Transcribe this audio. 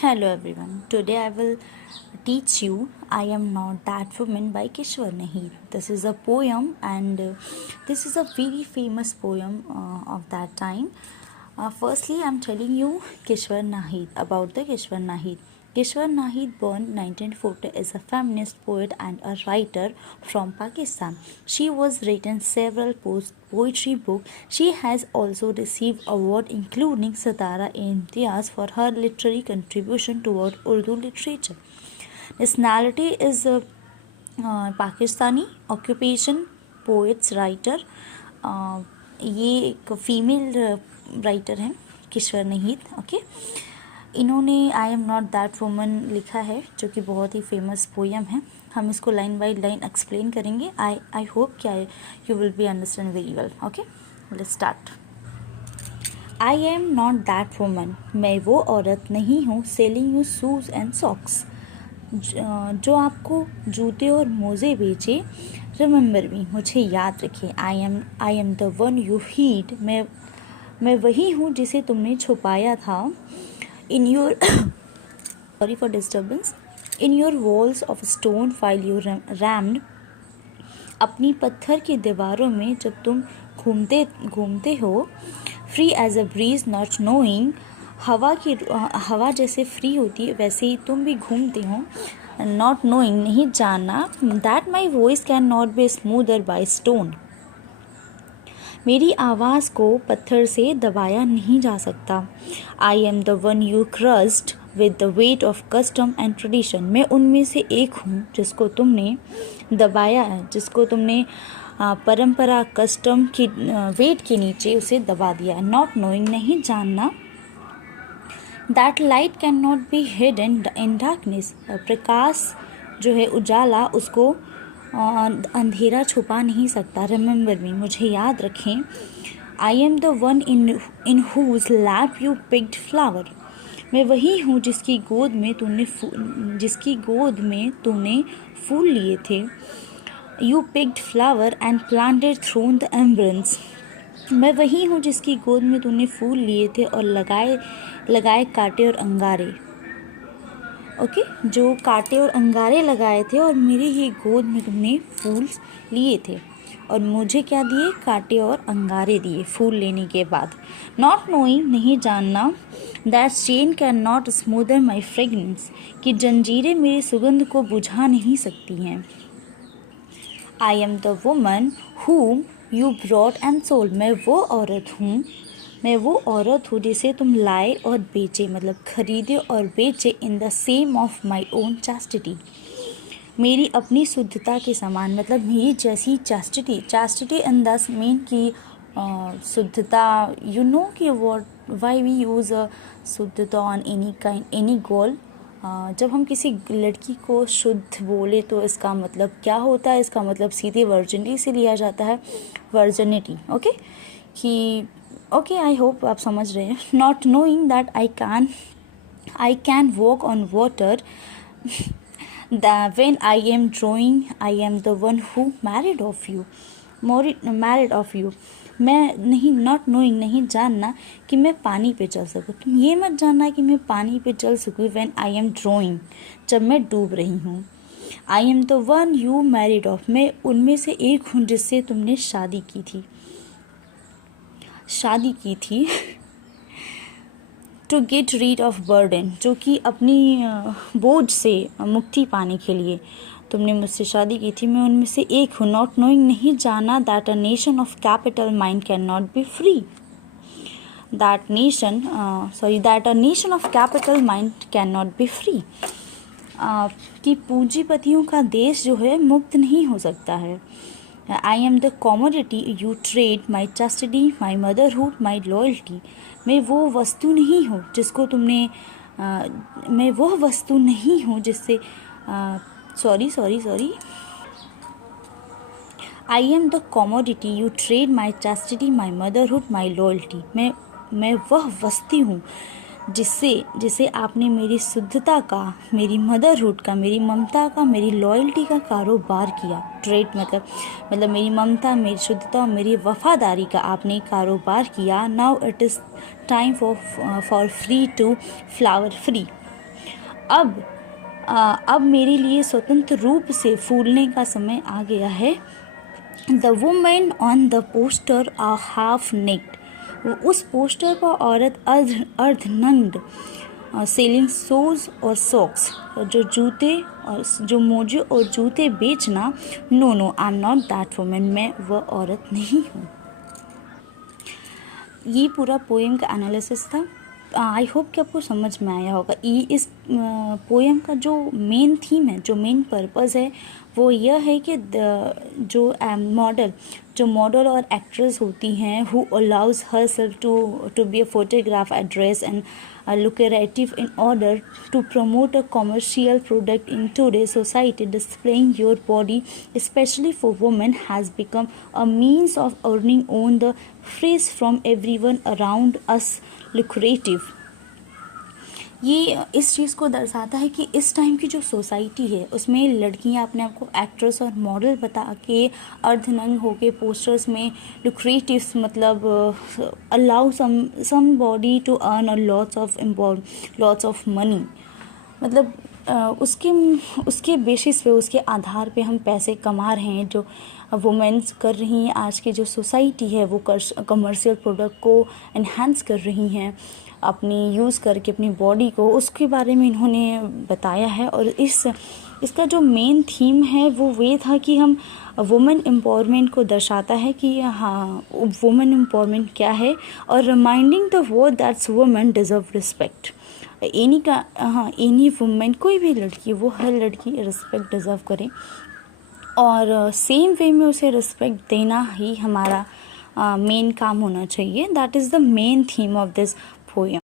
Hello everyone. Today I will teach you I Am Not That Woman by Kishwar Nahir. This is a poem and this is a very famous poem of that time. Firstly, I'm telling you Kishwar Nahir about the Kishwar Nahir. Kishwar Nahir, born 1940, is a feminist poet and a writer from Pakistan. She was written several poetry books. She has also received awards including Satara-e-Imtiaz for her literary contribution toward Urdu literature. Nationality is Pakistani. Occupation poets writer. ये एक female writer हैं Kishwar नहीद. Okay, इन्होंने आई am not that woman लिखा है जो कि बहुत ही famous poem है. हम इसको लाइन बाय लाइन एक्सप्लेन करेंगे. आई होप कि you will be understand very well. Okay, let's start. I am not that woman. मैं वो औरत नहीं हूँ selling you shoes and socks, जो आपको जूते और मोज़े बेचे. रिमेंबर मी, मुझे याद रखे. I am the one you hid. मैं वही हूँ जिसे तुमने छुपाया था. In your sorry for disturbance. In your walls of stone while you roamed. अपनी पत्थर की दीवारों में जब तुम घूमते हो. Free as a breeze not knowing. हवा जैसे फ्री होती है वैसे ही तुम भी घूमते हो. नॉट नोइंग, नहीं जानना. That my voice can not B smoother by stone. मेरी आवाज़ को पत्थर से दबाया नहीं जा सकता. आई am the one you crossed with the weight of custom and tradition. मैं उनमें से एक हूँ जिसको तुमने दबाया है, जिसको तुमने परंपरा कस्टम की वेट के नीचे उसे दबा दिया. नॉट नोइंग, नहीं जानना. That light can not be hidden in darkness. प्रकाश जो है, उजाला, उसको अंधेरा छुपा नहीं सकता. रिमेंबर मी, मुझे याद रखें. I am the one in whose lap you picked flower. मैं वही हूँ जिसकी गोद में तूने फूल लिए थे. You picked flower and planted thorn the embrace. मैं वही हूँ जिसकी गोद में तूने फूल लिए थे और लगाए कांटे और अंगारे. ओके, जो कांटे और अंगारे लगाए थे और मेरी ही गोद में तुमने फूल लिए थे और मुझे क्या दिए? कांटे और अंगारे दिए फूल लेने के बाद. नॉट नोइंग, नहीं जानना. That chain can not smoother my fragrance. कि जंजीरें मेरी सुगंध को बुझा नहीं सकती हैं. आई am the woman whom you brought and sold. मैं वो औरत हूँ जिसे तुम लाए और बेचे, मतलब खरीदे और बेचे. In the same of my own chastity. मेरी अपनी शुद्धता के समान, मतलब मेरी जैसी चास्टिटी इन द मीन की शुद्धता. यू नो कि वाई वी यूज़ शुद्धता ऑन एनी गर्ल. जब हम किसी लड़की को शुद्ध बोले तो इसका मतलब क्या होता है? इसका मतलब सीधे वर्जिनिटी से लिया जाता है. वर्जिनिटी. ओके, कि ओके, आई होप आप समझ रहे हैं. Not knowing that I can walk on water. When I am drawing I am the one who married of you. मैं नहीं, नॉट नोइंग, नहीं जानना कि मैं पानी पे चल सकूँ. तुम ये मत जानना कि मैं पानी पे चल सकूँ. व्हेन आई एम ड्रॉइंग, जब मैं डूब रही हूँ. आई am the one you married of. मैं उनमें से एक हूँ जिससे तुमने शादी की थी. To get rid of burden, जो कि अपनी बोझ से मुक्ति पाने के लिए तुमने मुझसे शादी की थी. मैं उनमें से एक हूँ. नॉट नोइंग, नहीं जाना. That a nation of capital mind can not B free. That a nation of capital mind can not B free. कि पूंजीपतियों का देश जो है मुक्त नहीं हो सकता है. I am the commodity you trade. My chastity, my motherhood, my loyalty. मैं वो वस्तु नहीं हूँ जिसको तुमने मैं वह वस्तु नहीं हूँ जिससे sorry. I am the commodity you trade. My chastity, my motherhood, my loyalty. मैं वह वस्तु हूँ जिसे आपने मेरी शुद्धता का, मेरी मदरहुड का, मेरी ममता का, मेरी लॉयल्टी का कारोबार किया. ट्रेड मतलब मेरी ममता, मेरी शुद्धता और मेरी वफादारी का आपने कारोबार किया. Now it is time for free to flower free. अब मेरे लिए स्वतंत्र रूप से फूलने का समय आ गया है। The women on the poster a half naked, उस पोस्टर पर औरत अर्धनग्न सेलिंग शूज और सॉक्स, जो जूते और जो मोजे और जूते बेचना। No I am not that women, मैं वह औरत नहीं हूँ। ये पूरा पोएम का एनालिसिस था। आई होप कि आपको समझ में आया होगा। ये इस पोएम का जो मेन थीम है, जो मेन पर्पस है, वो यह है कि जो मॉडल और एक्ट्रेस होती हैं, who allows herself to be a photograph address and lucrative in order to promote a commercial product in today's society. Displaying your body, especially for women, has become a means of earning on the phrase from everyone around us lucrative. ये इस चीज़ को दर्शाता है कि इस time की जो society है उसमें लड़कियां अपने आप को एक्ट्रेस और मॉडल बता के अर्धनग्न होके पोस्टर्स में लुक्रेटिव्स, मतलब allow somebody to earn a lots of money, मतलब उसके बेसिस पे, उसके आधार पे हम पैसे कमा रहे हैं। जो वुमेन्स कर रही हैं, आज की जो सोसाइटी है वो कमर्शियल प्रोडक्ट को एनहांस कर रही हैं अपनी यूज़ करके अपनी बॉडी को, उसके बारे में इन्होंने बताया है। और इसका जो मेन थीम है वो ये था कि हम वुमेन एम्पावरमेंट को दर्शाता है कि हाँ, वुमेन एम्पावरमेंट क्या है, और reminding the world that's women deserve respect. Any women, कोई भी लड़की, वो हर लड़की रिस्पेक्ट डिज़र्व करे, और सेम वे में उसे रिस्पेक्ट देना ही हमारा मेन काम होना चाहिए। That is the main theme of this poem.